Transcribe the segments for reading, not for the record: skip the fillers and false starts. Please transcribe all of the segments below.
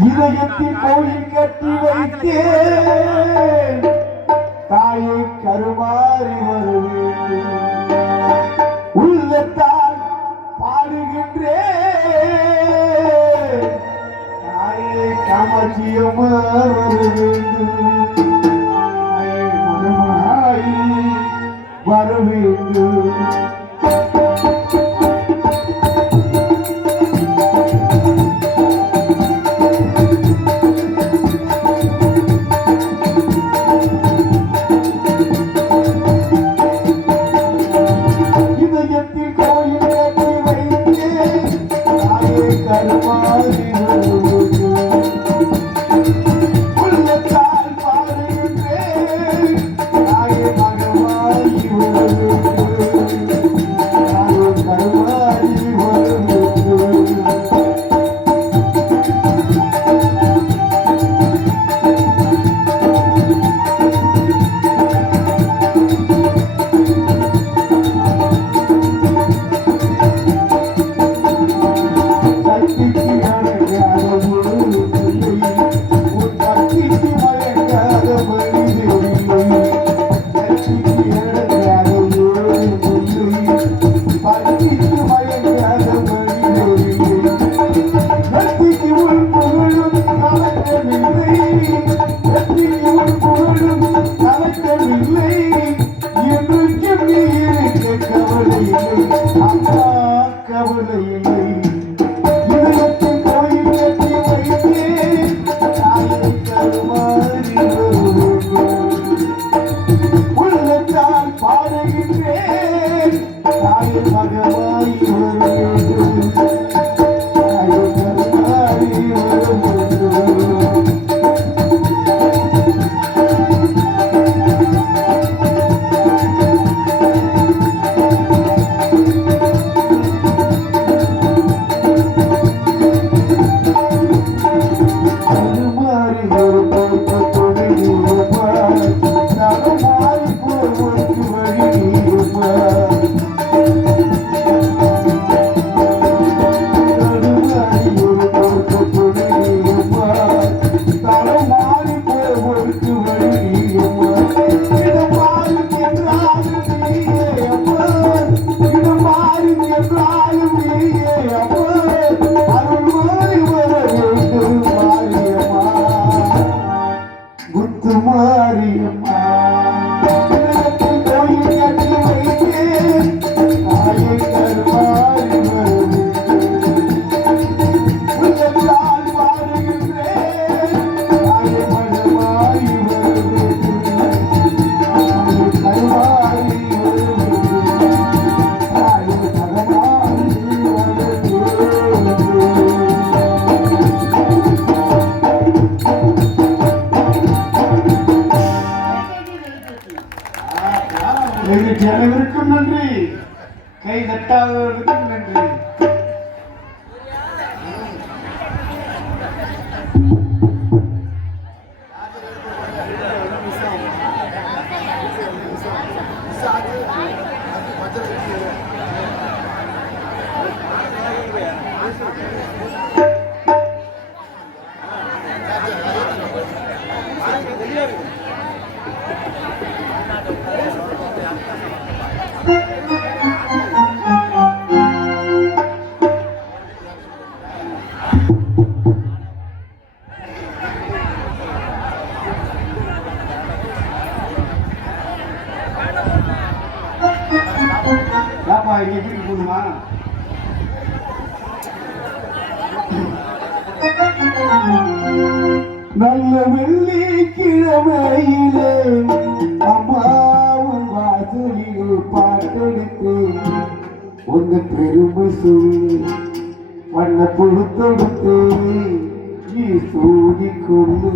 இதயத்தில் கோயில் கட்டி வைத்தேன் தாயை கருமாறி வருவேன் உள்ளத்தால் பாடுகின்றேன் தாயை காமாட்சியம்மா வரவேண்டும் அனைவருக்கும் நன்றி. கை தட்டாதவர்களுக்கும் நன்றி. நல்ல வெள்ளிக்கிழமையிலே அம்மாவும் வாசலில் பாட்டெடுத்து உங்க பெருமை சொல்லி வண்ண பொழுத்தெடுத்து நீ சூடிக்கொள்ளு.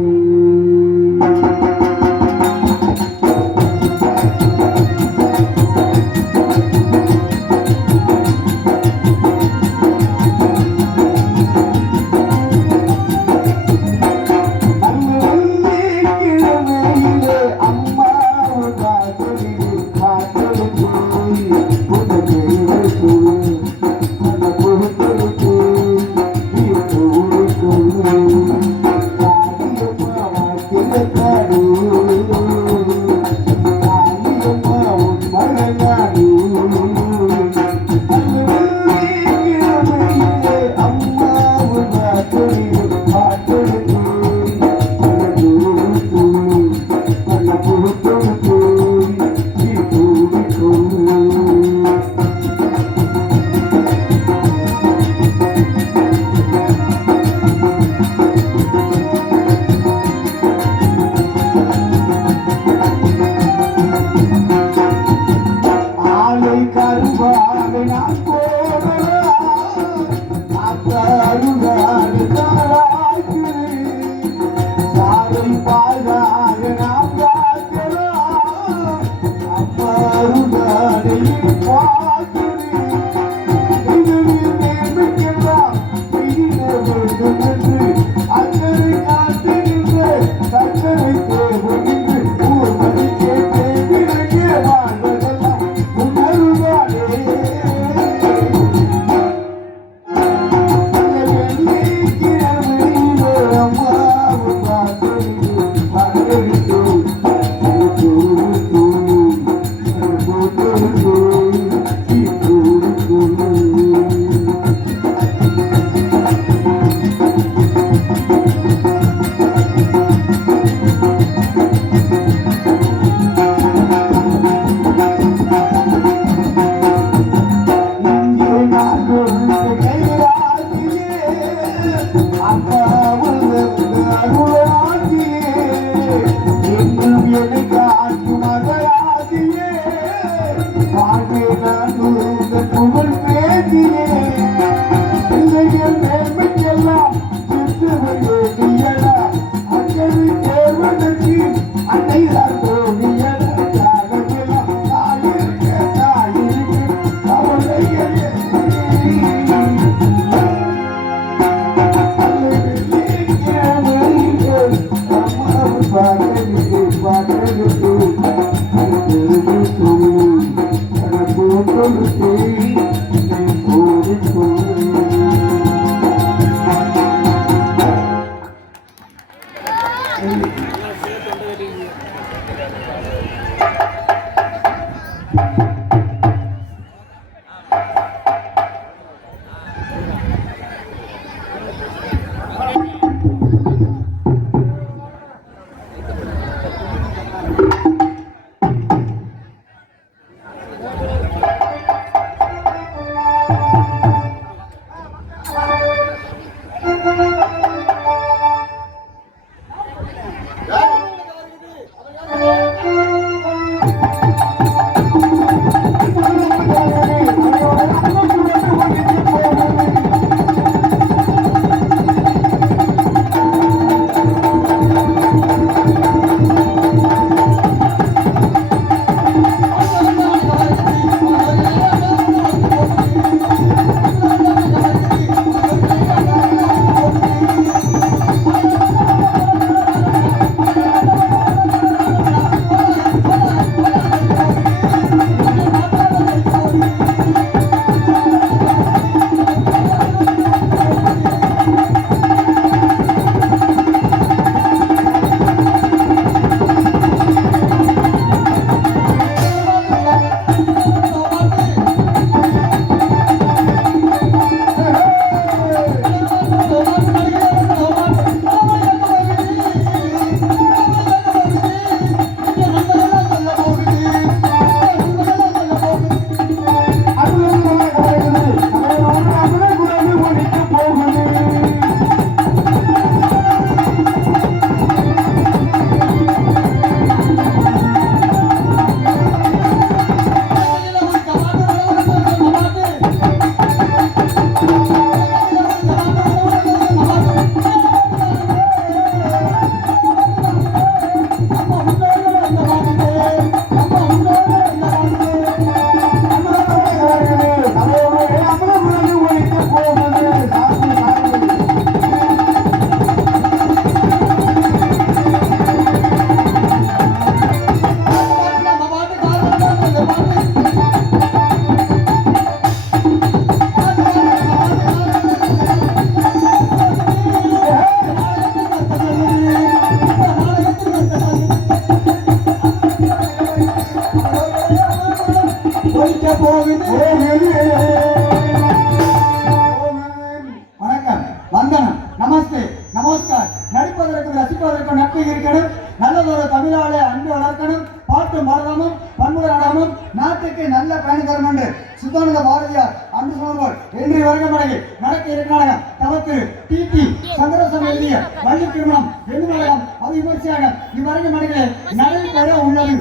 வணக்கம், வந்தனம், நமஸ்தே, நமஸ்கார். நடிப்பதற்கும் ரசிப்பதற்கும் நட்பு இருக்கணும். நல்லதொரு தமிழாலே அன்பு வளர்க்கணும். பாட்டும் பாடமும் பண்புட நடமும் நாட்டுக்கு நல்ல பயணி தரும் என்று சுத்தானந்த பாரதியார் அன்று சொன்னவர் இன்றைய வருகமடையில் நடக்க இருக்கிறார்கள். தவத்திரு டி சங்கரசம் எழுதிய வள்ளி திருமணம் வெள்ளுமலகம் அது விமர்சையாக இவ்வருகமடையிலே நடைபெற உள்ளது.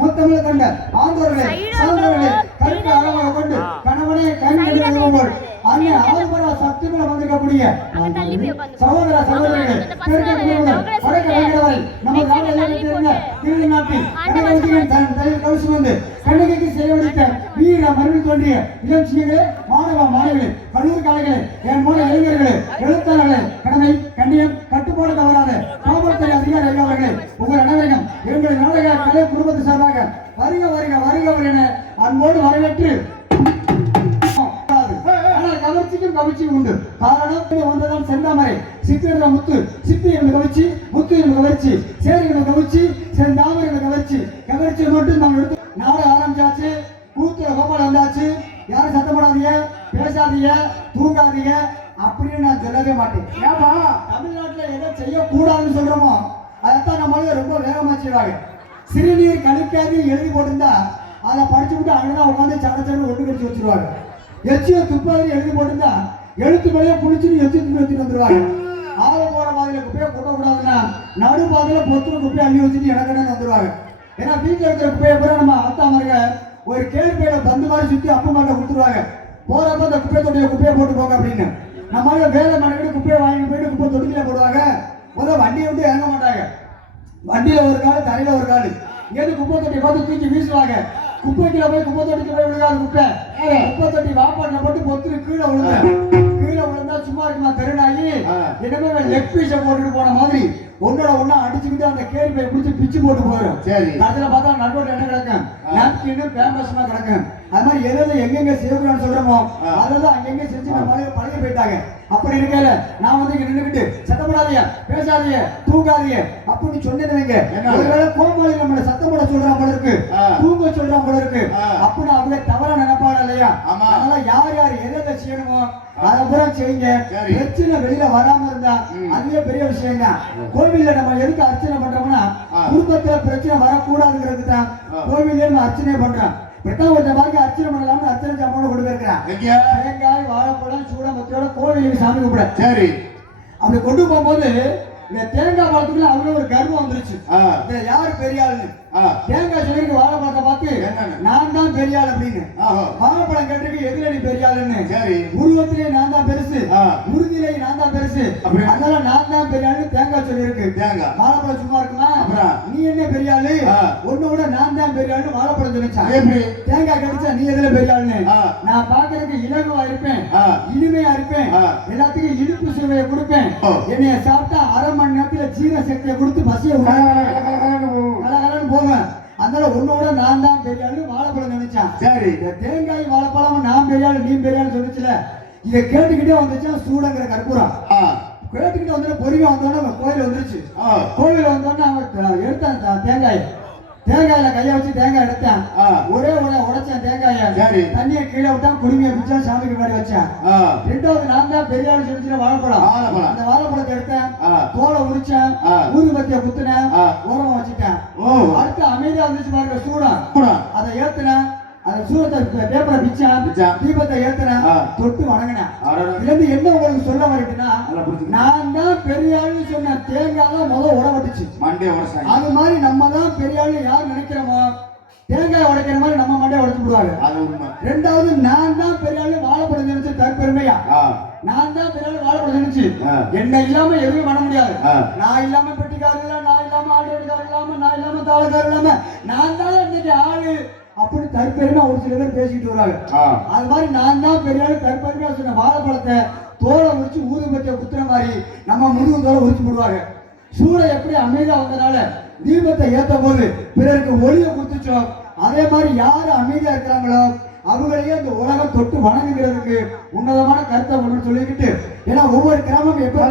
முத்தமிழ் கண்ட ஆந்தோர்களே கருத்து அறமாக கொண்டு கணவனை கைவிடுவோம். அண்ணன் ஆறுபட சக்தி மேல வந்திருக்கக்கூடிய சகோதர சகோதரிகளே நம்ம திருநெல்வேலி நாட்டில் கௌசி வந்து கண்ணகைக்கு செய்யவடித்த வீர மருவி தோன்றிய இளம் சிங்கங்களே, மாணவ மாணவிகளே, கல்லூரி காலைகளே, என் மூல இளைஞர்களே, எழுத்தாளர்களே, கடமை கண்ணியம் கட்டுப்பாடு தவறாத காவல்துறை அதிகாரி அவர்களே, உங்கள் அனைவரையும் எங்கள் நாடக கலை குடும்பத்து சார்பாக வருக வருக வருக என அன்போடு வரவேற்று கவர்ச்சிக்கும் கவர்ச்சி உண்டு. காரணம் ஒன்றுதான் செந்தாமரை சித்திர முத்து சித்தி என்று கவர்ச்சி முத்து என்று கவர்ச்சி சேரி என்று கவர்ச்சி செந்தாமரை என்று கவர்ச்சி கவர்ச்சியை மட்டும் நாம் எடுத்து நாடு ஆரம்பிச்சாச்சு. கூத்துல கோபால் வந்தாச்சு. யாரும் சத்தம் போடாதீங்க, பேசாதீங்க, தூங்காதீங்க அப்படின்னு நான் சொல்லவே மாட்டேன். ஏப்பா தமிழ்நாட்டில் எதை செய்யக்கூடாதுன்னு சொல்றோமோ அதைத்தான் நம்மளால ரொம்ப வேகமா செய்வாங்க. சிறுநீர் கழிக்காது எழுதி போட்டிருந்தா அதை படிச்சு விட்டு அங்கதான் உட்காந்து சடச்சடன்னு ஒன்று கடிச்சு வச்சிருவாங்க. எச்சிய துப்பாதி எழுதி போட்டுருந்தா எழுத்து மேலேயே புளிச்சுட்டு எச்சி துப்பி வச்சுட்டு வந்துருவாங்க. ஆள போற மாதிரில குப்பையை போடக்கூடாதுன்னா நடு பாதையில பொத்துல குப்பையை அள்ளி வச்சுட்டு எனக்கு வந்துருவாங்க. ஏன்னா வீட்டில் இருக்கிற குப்பையை பூரா நம்ம அத்தாமருங்க ஒரு கேள்வியில பந்து மாதிரி சுற்றி அப்பா மேல கொடுத்துருவாங்க. போறப்ப அந்த குப்பை தொட்டியில குப்பையை போட்டு போங்க அப்படின்னு. நம்மளால வேலை மனைவி குப்பையை வாங்கிட்டு போயிட்டு குப்பை தொட்டியில போடுவாங்க. முதல்ல வண்டியை விட்டு இறங்க மாட்டாங்க. வண்டியில ஒரு காலு தரையில ஒரு காலு இங்கேருந்து குப்பை தொட்டியை பார்த்து தூக்கி வீசுவாங்க. குப்பைக்குள்ள போய் குப்பை தொட்டிக்கு போய் விழுகாது. குப்பை தொட்டி வாப்பாட்டில் போட்டு பொத்து கீழே விழுந்தா சும்மா இருக்குமா தெருநாயி என்னமே லெக் பீஸை போட்டுட்டு போன மாதிரி ஒன்னோட ஒன்னா அடிச்சுக்கிட்டு அந்த கேள்வி போய் பிடிச்சி பிச்சு போட்டு போயிடும். அதுல பார்த்தா நடுவோட என்ன கிடக்கும், நாப்கின் பேம்பஸ்மா கிடக்கும். அது மாதிரி எதாவது எங்கெங்க செய்யக்கூடாதுன்னு சொல்றோமோ அதெல்லாம் அங்கெங்க செஞ்சு நம்ம பழகி போயிட்டாங்க. அப்படி இருக்கல நான் வந்து இங்க நின்றுக்கிட்டு சத்தப்படாதீங்க, பேசாதீங்க, தூங்காதீங்க அப்படின்னு சொன்னீங்க. ஒருவேளை கோமாளி நம்மள சத்தம் போட சொல்றான் போல இருக்கு, தூங்க சொல்றான் போல இருக்கு அப்படின்னு அவங்க தவறா நினைப்பாங்க இல்லையா? அதனால யார் யார் எதை செய்யணுமோ அதை பூரா செய்யுங்க. பிரச்சனை வெளியில வராம இருந்தா அதுவே பெரிய விஷயம் தான். கோவில்ல நம்ம எதுக்கு அர்ச்சனை பண்றோம்னா குடும்பத்துல பிரச்சனை வரக்கூடாதுங்கிறது தான் கோவில்ல நம்ம அர்ச்சனை பண்றோம். அர்ச்சனை பண்ணலாம்னு அர்ச்சனை சாப்பாடு கொடுத்துருக்கான். தேங்காய் வாழைப்பழம் சூடமத்தியோட கோவிலுக்கு சாமி கும்பிட சரி அப்படி கொண்டு போகும்போது இந்த தேங்காய் பழத்துக்குள்ள அவ்வளவு ஒரு கர்வம் வந்துருச்சு. யாரு பெரிய ஆளுன்னு தேங்காய் சொல்லிருக்கு வாழைப்பழத்தை பார்த்து நான் தான் பெரிய ஆள் அப்படின்னு. வாழைப்பழம் கேட்டிருக்கு எதுல நீ பெரிய ஆளுன்னு. உருவத்திலே நான் தான் பெருசு, உறுதியிலே நான் தான் பெருசு, அதனால நான் தான் பெரிய ஆளு தேங்காய் சொல்லிருக்கு. வாழைப்பழம் சும்மா இருக்குமா? நீ என்ன பெரிய ஆளு, ஒன்னோட நான் தான் பெரிய ஆளு வாழைப்பழம் சொல்லிச்சான். தேங்காய் கடிச்சா நீ எதுல பெரிய ஆளுன்னு. நான் பாக்குறதுக்கு இலகுவா இருப்பேன், இனிமையா இருப்பேன், எல்லாத்துக்கும் இனிப்பு சுவையை கொடுப்பேன். என்னைய சாப்பிட்டா அரை மணி நேரத்துல ஜீர சக்தியை கொடுத்து பசியை கலகலன்னு போவேன். அதனால உன்னோட நான் தான் பெரிய ஆளு வாழைப்பழம் நினைச்சான். சரி இந்த தேங்காய் வாழைப்பழம் நான் பெரிய ஆளு நீ பெரிய ஆளு சொல்லிச்சுல இதை கேட்டுக்கிட்டே வந்துச்சா சூடங்கிற கற்பூரம் கேட்டுக்கிட்டே வந்து பொறுமையா வந்தோடனே கோயில் வந்துருச்சு. கோயில் வந்தோடனே அவன் எடுத்தான் தேங்காயில கைய வச்சு தேங்காய் எடுத்தான். ஒரே உடைச்சான் தேங்காய. தண்ணியை கீழே விட்டான், குடுமையை பிடிச்சா சாமிக்கு முன்னாடி வச்சான். ரெண்டாவது நான் தான் பெரிய ஆளு சொல்லிச்சு வாழைப்பழம். அந்த வாழைப்பழத்தை எடுத்தேன், தோலை உரிச்சேன், ஊதுபத்திய குத்துனேன், ஓரமா வச்சுட்டேன். அடுத்து அமைதியா வந்துச்சு பாருங்க சூடம். அதை ஏத்துனேன், அந்த சூரத்தை பேப்பரை பிச்சான், தீபத்தை ஏத்துனேன், தொட்டு வணங்கினேன். இதுல என்ன உங்களுக்கு சொல்ல வருதுன்னா நான் தான் பெரிய ஆளு சொன்ன தேங்காய் தான் முதல் உடம்பட்டுச்சு. அது மாதிரி நம்ம தான் பெரிய ஆளு யார் நினைக்கிறோமோ தேங்காய் உடைக்கிற மாதிரி நம்ம மண்டையை உடைச்சு விடுவாங்க. ரெண்டாவது நான் தான் பெரிய ஆளு வாழைப்பழம் நினைச்சு தற்பெருமையா நான் தான் பெரிய ஆளு வாழைப்பழம் நினைச்சு என்ன இல்லாம எதுவும் பண்ண முடியாது. நான் இல்லாம பெட்டிக்காரர் இல்ல, நான் இல்லாம ஆடியோக்காரர் இல்லாம, நான் இல்லாம தாளக்காரர் இல்லாம நான் தான் இன்னைக்கு ஆளு அப்படி தற்பெருமையா ஒரு சில பேர் பேசிட்டு வராங்க. அது மாதிரி நான் தான் பெரிய ஆளு தற்பெருமையா சொன்ன வாழைப்பழத்தை தோலை உரிச்சு ஊதுபத்திய குத்துற மாதிரி நம்ம முதுகு தோலை உரிச்சு விடுவாங்க. சூளை எப்படி அமைதியா வந்தனால தீபத்தை ஏத்த போது பிறருக்கு ஒளியை கொடுத்துச்சோ அதே மாதிரி யாரு அமைதியா இருக்கிறாங்களோ அவங்களையே இந்த உலகம் தொட்டு வணங்குகிறதுக்கு உன்னதமான கருத்தை ஒன்று சொல்லிக்கிட்டு, ஏன்னா ஒவ்வொரு கிராமம் எப்ப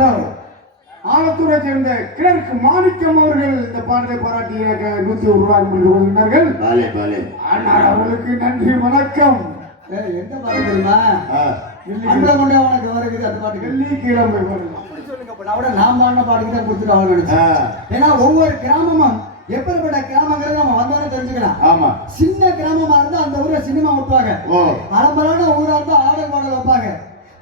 ஆலத்தூரை சேர்ந்த கிழக்கு மாணிக்கம் அவர்கள் இந்த பாடலை பாராட்டி 101 ரூபாய் கொடுக்கிறார்கள். ஆனால் அவர்களுக்கு நன்றி வணக்கம். எந்த பாட்டு தெரியுமா? அன்பை கொண்டே உனக்கு வருகிறது அந்த பாட்டு. வெள்ளிக்கிழமை நான் பாடின பாட்டுக்கு தான் கொடுத்துட்டு அவங்க நினைச்சேன். ஏன்னா ஒவ்வொரு கிராமமும் எப்படிப்பட்ட கிராமங்கிறத நம்ம வந்தோன்னு தெரிஞ்சுக்கலாம். ஆமா, சின்ன கிராமமா இருந்தா அந்த ஊர்ல சினிமா வைப்பாங்க, அலம்பரான ஊரா இருந்தா ஆடல் பாடல் வைப்பாங்க,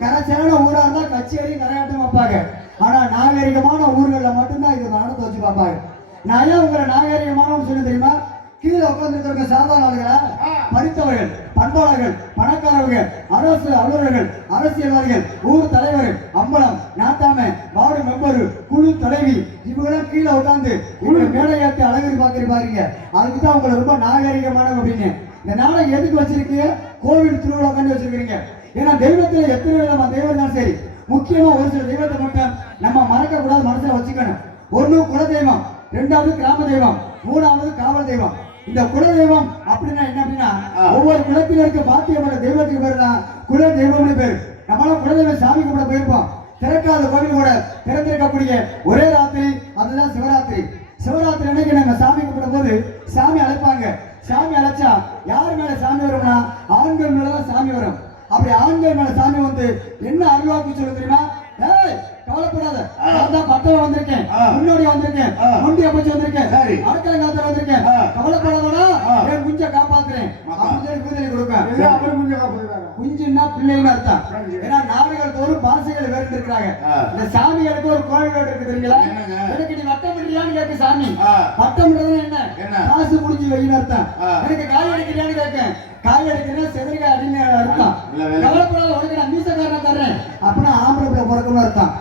கரைச்சலான ஊரா இருந்தா கச்சேரி கரகாட்டம் வைப்பாங்க. ஆனா நாகரிகமான ஊர்கள்ல மட்டும்தான் இது நடத்த வச்சு பார்ப்பாங்க. நான் ஏன் உங்களை நாகரிகமானவன்னு சொல்லி தெரியுமா? கீழே உட்கார்ந்து சாதாரண ஆளுகளா, படித்தவர்கள், பண்பாளர்கள், பணக்காரர்கள், அரசு அலுவலர்கள், அரசியல்வாதிகள், ஊர் தலைவர், அம்பலம், நாட்டாமை, வார்டு மெம்பர், குழு தலைவி, இவங்கெல்லாம் கீழே உட்கார்ந்து இவங்க மேலே ஏற்றி அழகு பாக்குறீங்க. அதுக்கு தான் உங்களை ரொம்ப நாகரிகமானவங்க அப்படின்னு. இந்த நாளை எதுக்கு வச்சிருக்கீங்க? கோவில் திருவிழா பண்ணி வச்சிருக்கீங்க. ஏன்னா தெய்வத்துல எத்தனை விதமான தெய்வம் இருந்தாலும் சரி, முக்கியமா ஒரு சில தெய்வத்தை மட்டும் நம்ம மறக்க கூடாது, மனசுல வச்சுக்கணும். ஒண்ணு குல தெய்வம், ரெண்டாவது கிராம தெய்வம், மூணாவது காவல் தெய்வம். இந்த குல தெய்வம் அப்படின்னா என்ன அப்படின்னா, ஒவ்வொரு குலத்தில இருக்க பாத்தியப்பட்ட தெய்வத்துக்கு பேர் தான் குல தெய்வம்னு பேரு. நம்மளாம் குலதெய்வம் சாமி கும்பிட போயிருப்போம். திறக்காத கோவில் கூட திறந்திருக்கக்கூடிய ஒரே ராத்திரி அதுதான் சிவராத்திரி. சிவராத்திரி அன்னைக்கு நாங்க சாமி கும்பிடும் போது சாமி அழைப்பாங்க. சாமி அழைச்சா யார் மேல சாமி வரும்னா ஆண்கள் மேலதான் சாமி வரும். அப்படி ஆண்கள் மேல சாமி வந்து என்ன அருள்வாக்கு சொல்ல தெரியுமா? ஏய் கவலைப்படாத, நான் தான் பட்டவன் வந்திருக்கேன், முன்னோடி வந்திருக்கேன், முண்டி அப்பச்சி வந்திருக்கேன், அடுத்த காலத்துல வந்திருக்கேன், கவலைப்படாதடா, என் குஞ்ச காப்பாத்துறேன் அப்படின்னு கூதலி கொடுப்பேன். குஞ்சுன்னா பிள்ளைன்னு அர்த்தம். ஏன்னா நாடுகள் தோறும் பாசைகள் வேறு இருக்கிறாங்க. இந்த சாமிகளுக்கு ஒரு கோயில் இருக்கு தெரியுங்களா? எனக்கு நீ வட்டம் பண்றியான்னு கேட்க சாமி. வட்டம் என்ன? காசு முடிஞ்சு வைன்னு அர்த்தம். எனக்கு காய் அடிக்கிறியான்னு கேட்க, காய் அடிக்கிறேன் செதறிக்க அப்படின்னு அர்த்தம். கவலைப்படாத, உனக்கு நான் மீசக்காரனை தர்றேன் அப்படின்னா ஆம்பளை பிள்ளை பிறக்கணும்னு அர்த்தம்.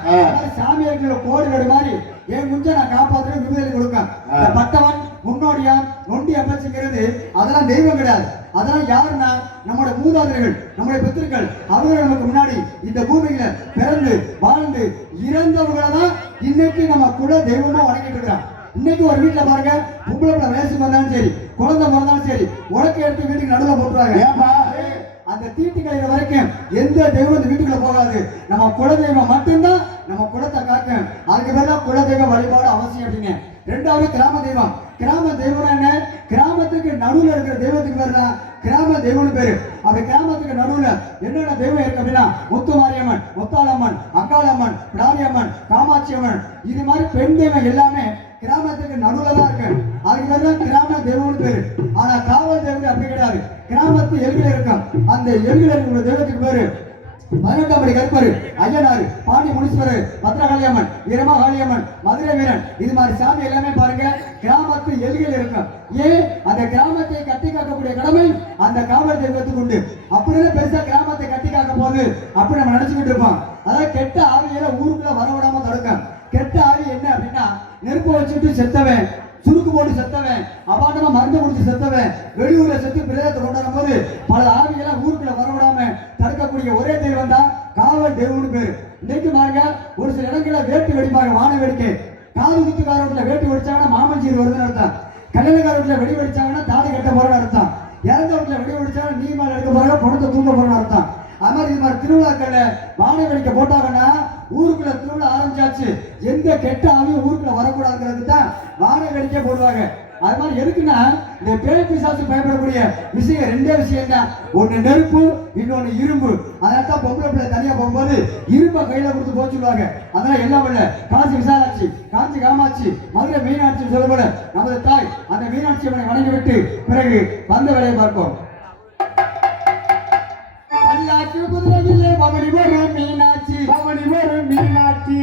சாமி இருக்கிற கோடி மாதிரி என் குஞ்ச நான் காப்பாத்துறேன் விடுதலை கொடுப்பேன். பட்டவன், முன்னோடியான், நொண்டி அப்பச்சுங்கிறது அதெல்லாம் தெய்வம் கிடையாது. அதெல்லாம் யாருன்னா நம்மளோட மூதாதையர்கள், நம்முடைய பித்திருக்கள். அவங்க நமக்கு முன்னாடி இந்த பூமியில பிறந்து வாழ்ந்து இறந்தவங்களை தான் இன்னைக்கு நம்ம குல தெய்வமா வணங்கிட்டு இருக்கிறோம். இன்னைக்கு ஒரு வீட்டுல பாருங்க, பொம்பளை பிள்ளை வயசுக்கு வந்தாலும் சரி, குழந்தை பிறந்தாலும் சரி, உலக்க எடுத்து வீட்டுக்கு நடுவில் போட்டுருவாங்க. அந்த தீட்டு கழிற வரைக்கும் எந்த தெய்வம் இந்த வீட்டுக்குள்ள போகாது. நம்ம குலதெய்வம் மட்டும்தான் நம்ம குலத்தை காக்கும். அதுக்கு பேர் தான் குலதெய்வ வழிபாடு அவசியம் அப்படின்னு. ரெண்டாவது கிராம தெய்வம். கிராம தெய்வம் என்ன? கிராமத்துக்கு நடுவுல இருக்கிற தெய்வத்துக்கு பேர் தான் கிராம தெய்வம்னு பேரு. அப்படி கிராமத்துக்கு நடுவுல என்னென்ன தெய்வம் இருக்கு அப்படின்னா முத்து மாரியம்மன், முத்தாளம்மன், அங்காளம்மன், பிடாரியம்மன், காமாட்சி அம்மன், இது மாதிரி பெண் தெய்வம் எல்லாமே கிராமத்துக்கு நடுவுல தான் இருக்கு. அதுக்கு பேர் தான் கிராம தெய்வம்னு பேரு. ஆனா காவல் தெய்வம் அப்படி கிடையாது. கிராமத்து எல்கில இருக்கும். அந்த எல்கில இருக்கிற தெய்வத்துக்கு பேரு 18ஆம் படி கருப்பரு, ஐயனாரு, பாண்டி முனீஸ்வரர், பத்ரகாளியம்மன், வீரமாகாளியம்மன், மதுரை வீரன், இது மாதிரி சாமி எல்லாமே பாருங்க கிராமத்து எல்கையில் இருக்கும். ஏன்? அந்த கிராமத்தை கட்டி காக்கக்கூடிய கடமை அந்த காவல் தெய்வத்துக்கு உண்டு. அப்படின்னு பெருசா கிராமத்தை கட்டி காக்க போது அப்படி நம்ம நினைச்சுக்கிட்டு இருப்போம். அதாவது கெட்ட ஆவியில ஊருக்குள்ள வரவிடாம தடுக்கும். கெட்ட ஆவி என்ன அப்படின்னா நெருப்பு வச்சுட்டு செத்தவன், சுருக்கு போட்டு செத்தவன், அபாண்டமா மருந்து குடிச்சு செத்தவன், வெளியூர்ல செத்து பிரதேசத்தை கொண்டாடும் போது பல ஆவிகளை ஊருக்குள்ள வரவிடாம தடுக்கக்கூடிய ஒரே தெய்வம் தான் காவல் தெய்வம்னு பேரு. இன்னைக்கு பாருங்க ஒரு சில இடங்கள்ல வேட்டு வெடிப்பாங்க, வான வேடிக்கை. காது குத்துக்காரத்துல வேட்டு வெடிச்சாங்கன்னா மாமஞ்சீர் வருதுன்னு அர்த்தம். கல்யாணக்காரத்துல வெடி வெடிச்சாங்கன்னா தாடி கட்ட போறன்னு அர்த்தம். இறந்த வீட்டுல வெடி வெடிச்சாங்கன்னா நீ மேல எடுக்க போறாங்க, பணத்தை தூங்க போறன்னு அர்த்தம். அது மாதிரி இது மாதிரி திருவிழாக்கள்ல வான வேடிக்கை போட்டாங்கன்னா ஊருக்குள்ள திருவிழா ஆரம்பிச்சாச்சு, எந்த கெட்ட ஆவியும் ஊருக்குள்ள வரக்கூடாதுங்கிறது தான் வான வேடிக்கை போடுவாங்க. அது மாதிரி எதுக்குன்னா இந்த பேய் பிசாசு பயப்படக்கூடிய விஷயம் ரெண்டே விஷயம் தான். ஒண்ணு நெருப்பு, இன்னொன்னு இரும்பு. அதனால தான் பொம்பளை பிள்ளை தனியா போகும்போது இரும்பை கையில கொடுத்து போச்சுடுவாங்க. அதனால எல்லாம் இல்ல காசி விசாலாட்சி, காஞ்சி காமாட்சி, மதுரை மீனாட்சி சொல்ல போல நமது தாய் அந்த மீனாட்சி அம்மனை வணங்கி விட்டு பிறகு வந்த வேலையை பார்ப்போம். குதிரையிலே பவனி வரும் மீனாட்சி, பவனி வரும் மீனாட்சி,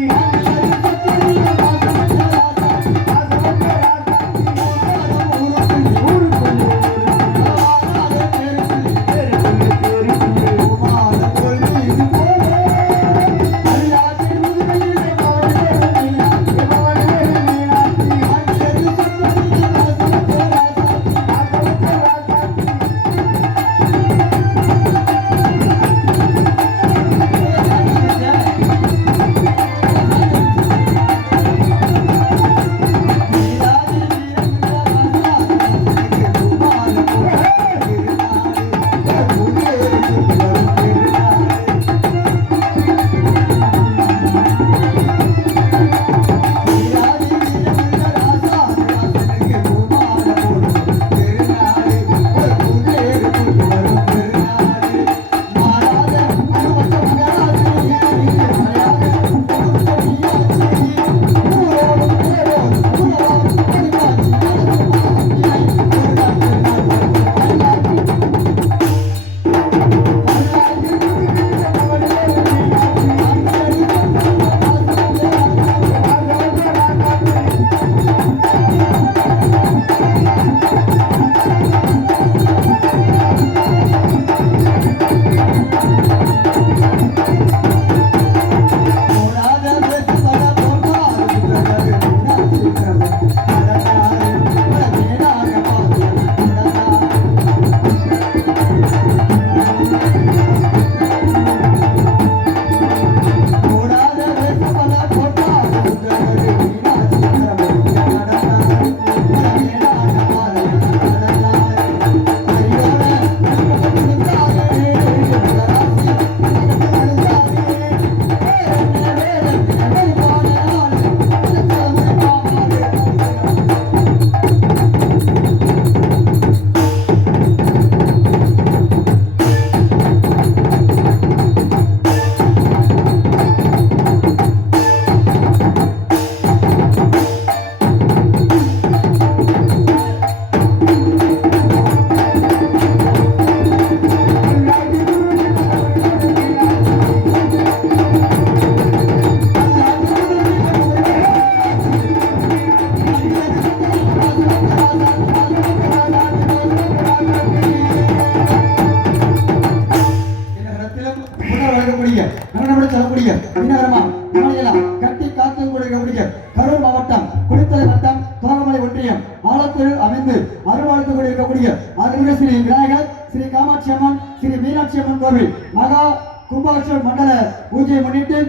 கொண்டிருக்கக்கூடிய மீனவரமா இவனையெல்லாம் கட்டி காத்து கொண்டிருக்கக்கூடிய கரூர் மாவட்டம் குடித்தலை வட்டம் தோகமலை ஒன்றியம் ஆலத்தூரில் அமைந்து அருள்வாழ்த்து கொண்டிருக்கக்கூடிய அருள்மிகு ஸ்ரீ விநாயகர் ஸ்ரீ காமாட்சி அம்மன் ஸ்ரீ மீனாட்சி அம்மன் கோவில் மகா கும்பாபிஷேக மண்டல பூஜையை முன்னிட்டு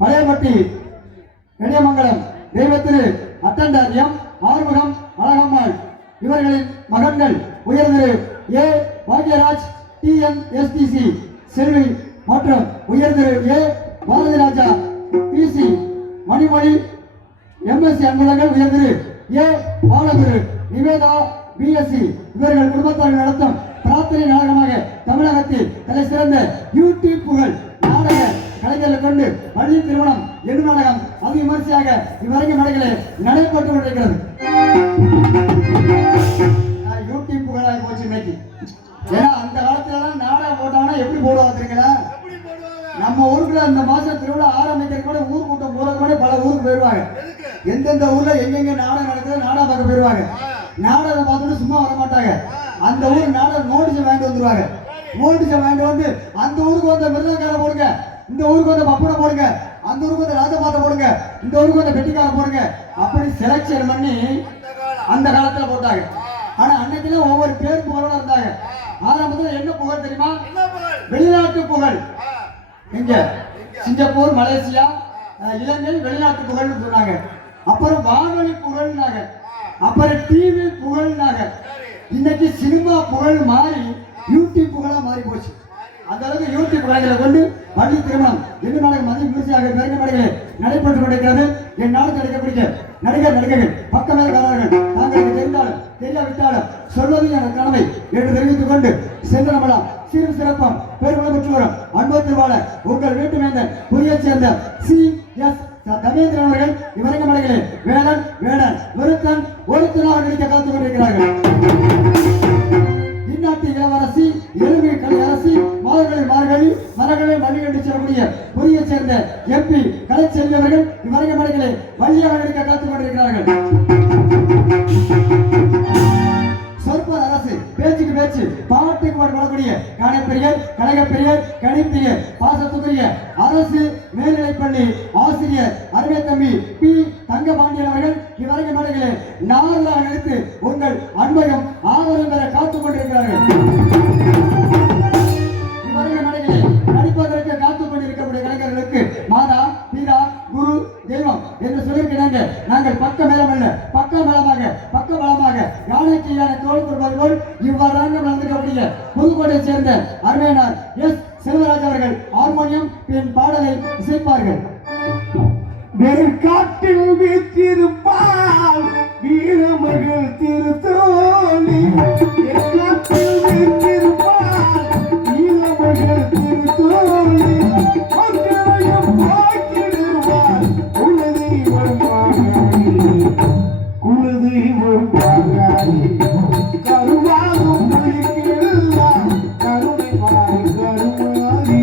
பழையப்பட்டி கனியமங்கலம் தெய்வத்திரு அட்டண்டர் எம் ஆறுமுகம் அழகம்மாள் இவர்களின் மகன்கள் உயர்திரு ஏ பாக்யராஜ் TNSTC செல்வி மற்றும் உயர்திரு ஏ பாரதிராஜா PC மணிமொழி MSc அன்பழகன் உயர்திரு ஏ பாலகுரு நிவேதா BSc இவர்கள் குடும்பத்தார்கள் நடத்தும் பிரார்த்தனை நாடகமாக தமிழகத்தில் தலை சிறந்த யூடியூப் புகழ் நாடக கலைஞர்களை கொண்டு பள்ளி திருமணம் எடு நாடகம் அது விமர்சையாக இவ்வரைக்கும் மேடைகளே நடைபெற்று கொண்டிருக்கிறது. யூடியூப் புகழாக போச்சு இன்னைக்கு. ஏன்னா அந்த காலத்துல எல்லாம் நாடகம் போட்டாங்கன்னா எப்படி போடுவாங்க தெரியுங்களா? நம்ம ஊருக்குள்ள இந்த மாசம் திருவிழா ஆரம்பிக்கிறது கூட ஊர் கூட்டம் போறது கூட பல ஊருக்கு போயிடுவாங்க. எந்தெந்த ஊர்ல எங்கெங்க நாடகம் நடக்குது நாடகம் பார்க்க போயிடுவாங்க. நாடகம் பார்த்துட்டு சும்மா வர மாட்டாங்க. அந்த ஊர் நாடகம் நோட்டீஸ் வாங்கிட்டு வந்துருவாங்க. நோட்டீஸ் வாங்கிட்டு வந்து அந்த ஊருக்கு வந்த மிருதங்கார போடுங்க, இந்த ஊருக்கு வந்த பப்பனை போடுங்க, அந்த ஊருக்கு வந்த ராஜபாத்தை போடுங்க, இந்த ஊருக்கு வந்த பெட்டிக்கார போடுங்க, அப்படி செலக்ஷன் பண்ணி அந்த காலத்துல போட்டாங்க. ஆனா அன்னைக்குலாம் ஒவ்வொரு பேர் புகழோட இருந்தாங்க. ஆரம்பத்துல என்ன புகழ் தெரியுமா? வெளிநாட்டு புகழ். எங்க சிங்கப்பூர், மலேசியா, இலங்கை வெளிநாட்டு புகழ்னு சொன்னாங்க. அப்புறம் வானொலி புகழ்னாங்க, அப்புறம் டிவி புகழ்னாங்க. இன்னைக்கு சினிமா புகழ் மாறி யூடியூப் புகழா மாறி போச்சு. அந்த அளவுக்கு யூடியூப் கலைஞர்களை கொண்டு பள்ளி திருமணம் எந்த நாடகம் மதிய விமர்சையாக பெருங்க மேடைகளை நடைபெற்றுக் கொண்டிருக்கிறது. என் நாளுக்கு கிடைக்கக்கூடிய நடிகர் நடிகைகள் பக்கமேல்காரர்கள் தாங்களுக்கு தெரிந்தாலும் தெரியாவிட்டாலும் சொல்வது என கனவை என்று தெரிவித்துக் கொண்டு செந்தனமலாம் சீரும் சிறப்பம் பெருமளவு பெற்று வரும் அன்பத்திற்காளர் உங்கள் வீட்டு மேந்தன் புரியச் சேர்ந்த CS தமேந்திரன் அவர்கள் இவரங்க மலைகளே வேலன் வேடன் விருத்தன் ஒருத்தனாக நடிக்க காத்துக் கொண்டிருக்கிறார்கள். இந்நாட்டு இளவரசி எருமை கலை அரசி மாதர்களில் மார்கழி மரங்களை மல்லிகண்டு செல்லக்கூடிய புரியச் சேர்ந்த MP கலைச்செல்வி அவர்கள் இவரங்க மலைகளே வள்ளியாக நடிக்க காத்துக் கொண்டிருக்கிறார்கள். சொற்பர் அரசு பேச்சுக்கு பேச்சு பாட்டுக்கு வரக்கூடிய காணப்பெரியர் கழகப்பெரியர் கணிப்பெரியர் பாசத்துக்குரிய அரசு மேல்நிலைப்பள்ளி ஆசிரியர் அருமை தம்பி P தங்கபாண்டியன் அவர்கள் இவரங்க மேடைகளே நாளாக நினைத்து உங்கள் அன்பையும் ஆதரவும் பெற காத்துக் கொண்டிருக்கிறார்கள். இவரங்க மேடைகளே நடிப்பதற்கு காத்துக் கொண்டிருக்கக்கூடிய கலைஞர்களுக்கு மாதா பிதா குரு தெய்வம் என்று சொல்லியிருக்கிறாங்க. நாங்கள் பக்க மேலமல்ல பக்க பலமாக யானைக்கு யானை தோல் கொள்வது போல் இவ்வாறாக நடந்துக்கூடிய புதுக்கோட்டையை சேர்ந்த அருமையானார் S செல்வராஜ் அவர்கள் ஹார்மோனியம் பின் பாடலை இசைப்பார்கள். காட்டில் வீற்றிருப்பால் வீரமகள் திருத்தோழி, காட்டில் வீற்றிருப்பால் வீரமகள் திருத்தோழி, மக்களையும் போக்கிடுவார் குலதெய்வம் பாராயி கருவாகும் மொழிக்கெல்லாம் கருணை மாறி கருமாறி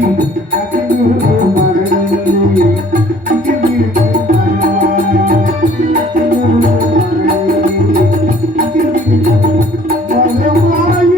கதிர்வு மரணி மகமாயி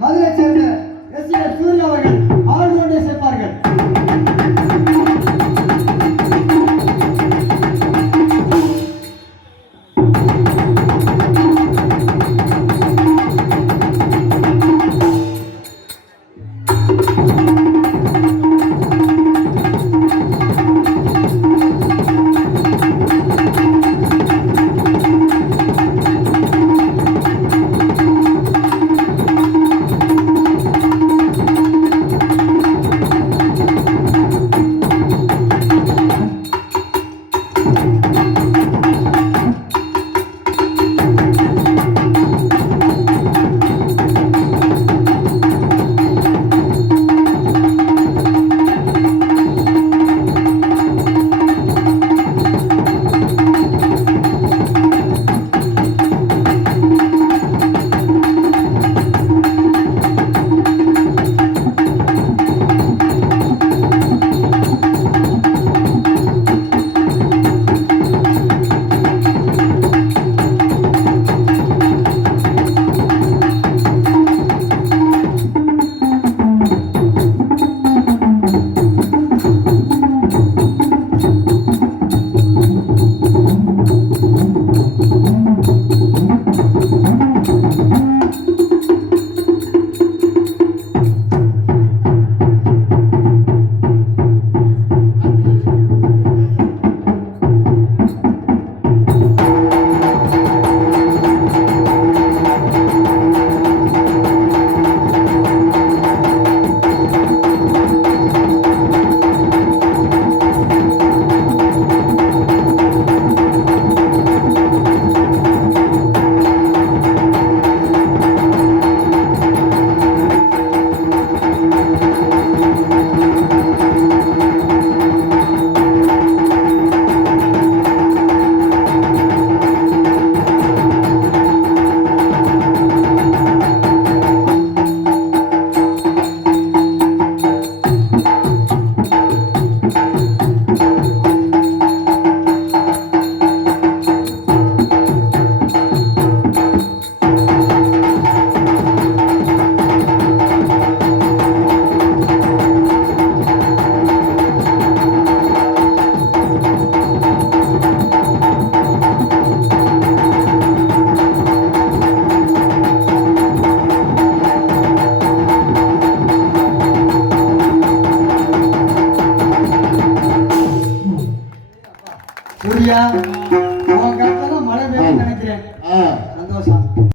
மதுரை சேர்ந்த எஸ்.ஏ. சூர்யா அவர்கள்